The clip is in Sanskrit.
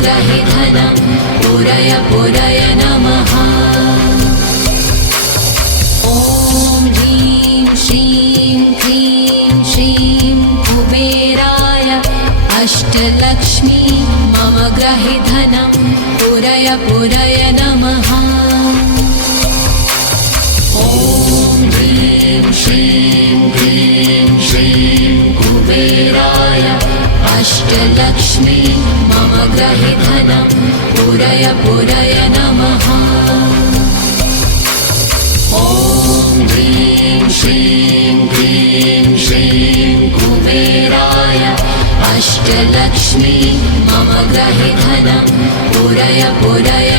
ग्रहे धनं पूरय पूरय नमः। ॐ ह्रीं श्रीं क्लीं श्रीं कुबेराय अष्टलक्ष्मी मम ग्रहे धनं पूरय पूरय नमः। ॐ ह्रीं श्रीं क्लीं श्रीं कुबेराय अष्टलक्ष्मी मम ग्रहे धनं पूरय पूरय नमः। ॐ ह्रीं श्रीं क्लीं श्रीं कुबेराय अष्टलक्ष्मी मम ग्रहे धनं पूरय पूरय